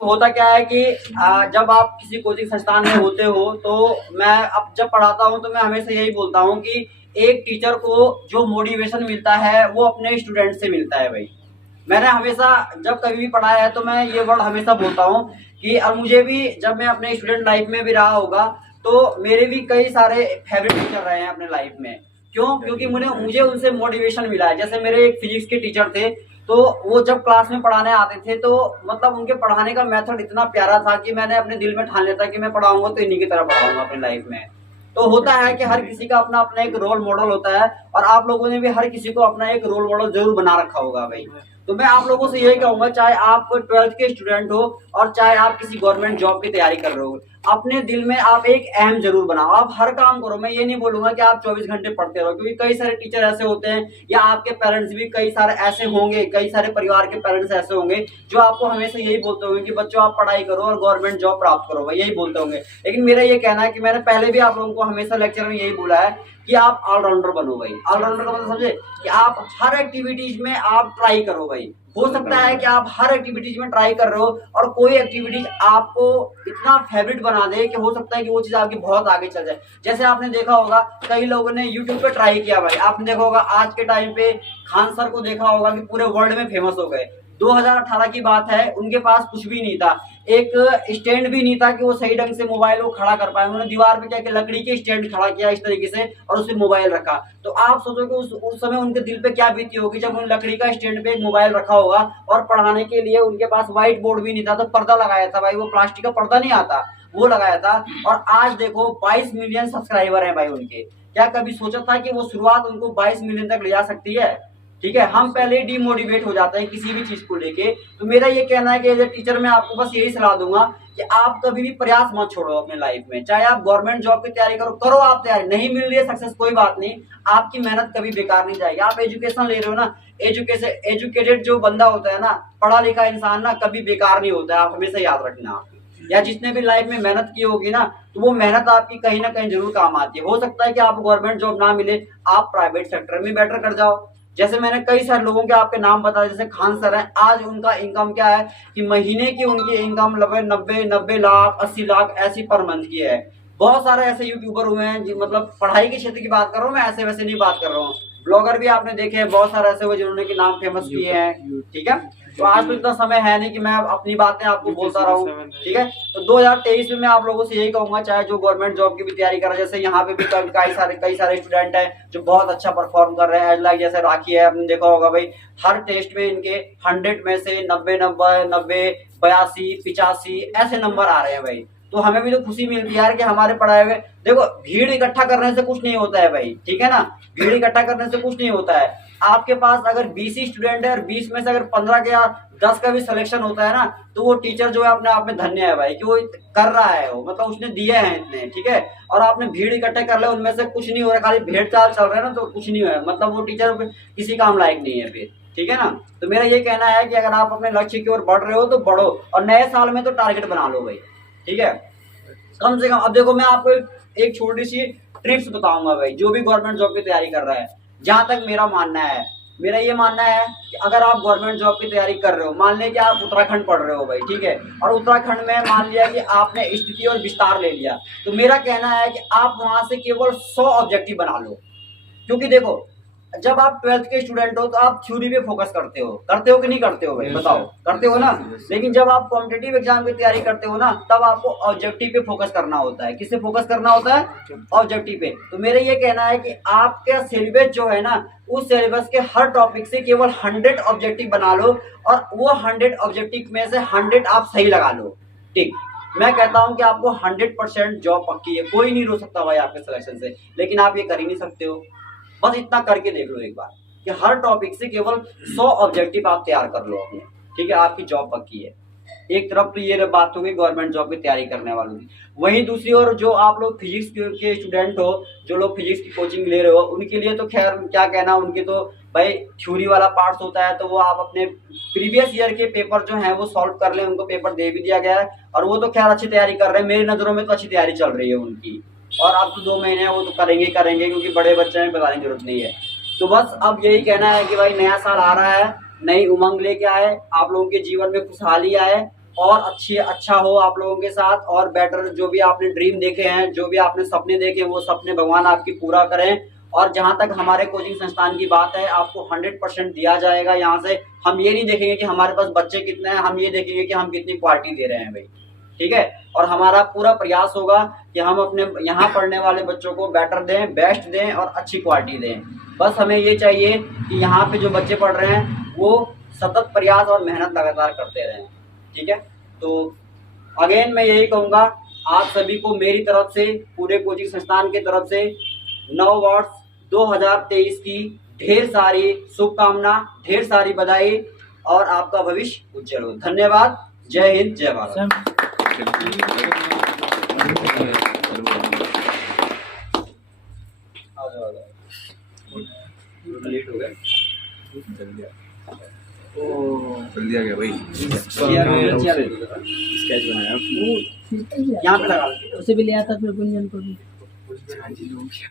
होता क्या है कि जब आप किसी कोचिंग संस्थान में होते हो तो मैं अब जब पढ़ाता हूँ तो मैं हमेशा यही बोलता हूँ कि एक टीचर को जो मोटिवेशन मिलता है वो अपने स्टूडेंट से मिलता है भाई। मैंने हमेशा जब कभी भी पढ़ाया है तो मैं ये वर्ड हमेशा बोलता हूँ कि और मुझे भी जब मैं अपने स्टूडेंट लाइफ में भी रहा होगा तो मेरे भी कई सारे फेवरेट टीचर रहे हैं अपने लाइफ में। क्यों? क्योंकि मुझे उनसे मोटिवेशन मिला है। जैसे मेरे एक फिजिक्स के टीचर थे, तो वो जब क्लास में पढ़ाने आते थे तो मतलब उनके पढ़ाने का मेथड इतना प्यारा था कि मैंने अपने दिल में ठान लिया था कि मैं पढ़ाऊंगा तो इन्हीं की तरह पढ़ाऊंगा अपनी लाइफ में। तो होता है कि हर किसी का अपना अपना एक रोल मॉडल होता है और आप लोगों ने भी हर किसी को अपना एक रोल मॉडल जरूर बना रखा होगा भाई। तो मैं आप लोगों से यही कहूंगा, चाहे आप 12th के स्टूडेंट हो और चाहे आप किसी गवर्नमेंट जॉब की तैयारी कर रहे हो, अपने दिल में आप एक एम जरूर बनाओ। आप हर काम करो। मैं ये नहीं बोलूंगा कि आप 24 घंटे पढ़ते रहो, क्योंकि कई सारे टीचर ऐसे होते हैं या आपके पेरेंट्स भी कई सारे ऐसे होंगे, कई सारे परिवार के पेरेंट्स ऐसे होंगे जो आपको हमेशा यही बोलते होंगे कि बच्चों आप पढ़ाई करो और गवर्नमेंट जॉब प्राप्त करो, यही बोलते होंगे। लेकिन मेरा ये कहना है कि मैंने पहले भी आप लोगों को हमेशा लेक्चर में यही बोला है कि आप ऑलराउंडर बनो भाई। ऑलराउंडर का मतलब समझे कि आप हर एक्टिविटीज में आप ट्राई करो भाई। हो सकता है कि आप हर एक्टिविटीज में ट्राई कर रहे हो और कोई एक्टिविटीज आपको इतना फेवरेट बना दे कि हो सकता है कि वो चीज आपकी बहुत आगे चल जाए। जैसे आपने देखा होगा कई लोगों ने यूट्यूब पे ट्राई किया भाई। आपने देखा होगा आज के टाइम पे खान सर को देखा होगा कि पूरे वर्ल्ड में फेमस हो गए। 2018 की बात है, उनके पास कुछ भी नहीं था, एक स्टैंड भी नहीं था कि वो सही ढंग से मोबाइल को खड़ा कर पाए। उन्होंने दीवार पे क्या कि लकड़ी के स्टैंड खड़ा किया इस तरीके से और उसमें मोबाइल रखा। तो आप सोचो कि उस समय उनके दिल पे क्या बीती होगी जब उन्होंने लकड़ी का स्टैंड पे एक मोबाइल रखा होगा और पढ़ाने के लिए उनके पास व्हाइट बोर्ड भी नहीं था तो पर्दा लगाया था भाई। वो प्लास्टिक का पर्दा नहीं आता, वो लगाया था। और आज देखो 22 मिलियन सब्सक्राइबर हैं भाई उनके। क्या कभी सोचा था कि वो शुरुआत उनको 22 मिलियन तक ले जा सकती है? ठीक है, हम पहले डिमोटिवेट हो जाते हैं किसी भी चीज को लेके। तो मेरा ये कहना है कि एज ए टीचर मैं आपको बस यही सलाह दूंगा कि आप कभी भी प्रयास मत छोड़ो अपने लाइफ में। चाहे आप गवर्नमेंट जॉब की तैयारी करो आप तैयारी। नहीं मिल रही है सक्सेस, कोई बात नहीं, आपकी मेहनत कभी बेकार नहीं जाएगी। आप एजुकेशन ले रहे हो ना, एजुकेटेड जो बंदा होता है ना, पढ़ा लिखा इंसान ना, कभी बेकार नहीं होता है। आप हमेशा याद रखना। या जिसने भी लाइफ में मेहनत की होगी ना, तो वो मेहनत आपकी कहीं ना कहीं जरूर काम आती है। हो सकता है कि आपको गवर्नमेंट जॉब ना मिले, आप प्राइवेट सेक्टर में बेटर कर जाओ। जैसे मैंने कई सारे लोगों के आपके नाम बताए, जैसे खान सर हैं, आज उनका इनकम क्या है कि महीने की उनकी इनकम 90 लाख 80 लाख ऐसी पर मंथ की है। बहुत सारे ऐसे यूट्यूबर हुए हैं मतलब पढ़ाई के क्षेत्र की बात कर रहा हूँ मैं, ऐसे वैसे नहीं बात कर रहा हूँ। ब्लॉगर भी आपने देखे हैं बहुत सारे ऐसे हुए जिन्होंने के नाम फेमस किए हैं। ठीक है, तो आज तो इतना समय है नहीं कि मैं अपनी बातें आपको बोलता रहा हूँ। ठीक है, तो 2023 में मैं आप लोगों से यही कहूंगा, चाहे जो गवर्नमेंट जॉब की भी तैयारी कर रहे हैं, जैसे यहाँ पे भी कई सारे स्टूडेंट हैं जो बहुत अच्छा परफॉर्म कर रहे हैं। लाइक जैसे राखी है, आपने देखा होगा भाई, हर टेस्ट में इनके 100 में से 90 82 85 ऐसे नंबर आ रहे हैं भाई। तो हमें भी तो खुशी मिलती है यार कि हमारे पढ़ाए हुए, देखो भीड़ इकट्ठा करने से कुछ नहीं होता है भाई। ठीक है ना, भीड़ इकट्ठा करने से कुछ नहीं होता है। आपके पास अगर 20 ही स्टूडेंट है और 20 में से अगर 15 के या 10 का भी सिलेक्शन होता है ना, तो वो टीचर जो है अपने आप में धन्य है भाई कि वो कर रहा है, वो मतलब उसने दिए हैं इतने। ठीक है, और आपने भीड़ इकट्ठे कर लिया, उनमें से कुछ नहीं हो रहा, खाली भेड़ चाल चल रहे हैं ना, तो कुछ नहीं हो रहा, मतलब वो टीचर किसी काम लायक नहीं है फिर। ठीक है ना, तो मेरा ये कहना है कि अगर आप अपने लक्ष्य की ओर बढ़ रहे हो तो बढ़ो, और नए साल में तो टारगेट बना लो भाई। ठीक है, कम से कम अब देखो मैं आपको एक छोटी सी ट्रिप्स बताऊंगा भाई, जो भी गवर्नमेंट जॉब की तैयारी कर रहा है। जहां तक मेरा मानना है, मेरा ये मानना है कि अगर आप गवर्नमेंट जॉब की तैयारी कर रहे हो, मान लें कि आप उत्तराखंड पढ़ रहे हो भाई, ठीक है, और उत्तराखंड में मान लिया कि आपने स्थिति और विस्तार ले लिया, तो मेरा कहना है कि आप वहां से केवल 100 ऑब्जेक्टिव बना लो। क्योंकि देखो, जब आप 12th के स्टूडेंट हो तो आप थ्योरी पे फोकस करते हो कि नहीं करते हो भाई, बताओ, करते हो ना। लेकिन जब आप कॉम्पिटिटिव एग्जाम की तैयारी करते हो ना, तब आपको ऑब्जेक्टिव पे फोकस करना होता है। किससे फोकस करना होता है? ऑब्जेक्टिव पे। तो मेरा ये कहना है कि आपका सिलेबस जो है ना, उस सिलेबस के हर टॉपिक से केवल 100 ऑब्जेक्टिव बना लो, और वो 100 ऑब्जेक्टिव में से 100 आप सही लगा लो। ठीक, मैं कहता हूं कि आपको 100% जॉब पक्की है, कोई नहीं रोक सकता भाई आपके सिलेक्शन से। लेकिन आप ये कर ही नहीं सकते हो। बस इतना करके देख लो एक बार कि हर टॉपिक से केवल 100 ऑब्जेक्टिव आप तैयार कर लो अपने। ठीक है, आपकी जॉब पक्की है। एक तरफ तो ये बात होगी गवर्नमेंट जॉब की तैयारी करने वालों की। वहीं दूसरी ओर जो आप लोग फिजिक्स के स्टूडेंट हो, जो लोग फिजिक्स की कोचिंग ले रहे हो, उनके लिए तो खैर क्या कहना, उनके तो भाई थ्योरी वाला पार्ट होता है, तो वो आप अपने प्रीवियस ईयर के पेपर जो है वो सॉल्व कर ले, उनको पेपर दे भी दिया गया है और वो तो खैर अच्छी तैयारी कर रहे हैं। मेरी नजरों में तो अच्छी तैयारी चल रही है उनकी। और अब तो 2 महीने वो तो करेंगे क्योंकि बड़े बच्चे हैं, बताने की जरूरत नहीं है। तो बस अब यही कहना है कि भाई नया साल आ रहा है, नई उमंग लेके आए, आप लोगों के जीवन में खुशहाली आए, और अच्छा हो आप लोगों के साथ, और बेटर जो भी आपने ड्रीम देखे हैं, जो भी आपने सपने देखे हैं, वो सपने भगवान आपकी पूरा करें। और जहां तक हमारे कोचिंग संस्थान की बात है, आपको 100% दिया जाएगा। यहाँ से हम ये नहीं देखेंगे कि हमारे पास बच्चे कितने हैं, हम ये देखेंगे कि हम कितनी क्वालिटी दे रहे हैं भाई, ठीक है। और हमारा पूरा प्रयास होगा कि हम अपने यहाँ पढ़ने वाले बच्चों को बेटर दें, बेस्ट दें और अच्छी क्वालिटी दें। बस हमें ये चाहिए कि यहाँ पे जो बच्चे पढ़ रहे हैं वो सतत प्रयास और मेहनत लगातार करते रहें, ठीक है। तो अगेन मैं यही कहूँगा आप सभी को मेरी तरफ से, पूरे कोचिंग संस्थान की तरफ से नववर्ष 2023 की ढेर सारी शुभकामना, ढेर सारी बधाई और आपका भविष्य उज्जवल हो। धन्यवाद। जय हिंद, जय भारत। लेट हो गए, जल्दी आ गया भाई। स्केच बनाया यहाँ पे लगा, उसे भी ले आता फिर गुंजन को भी।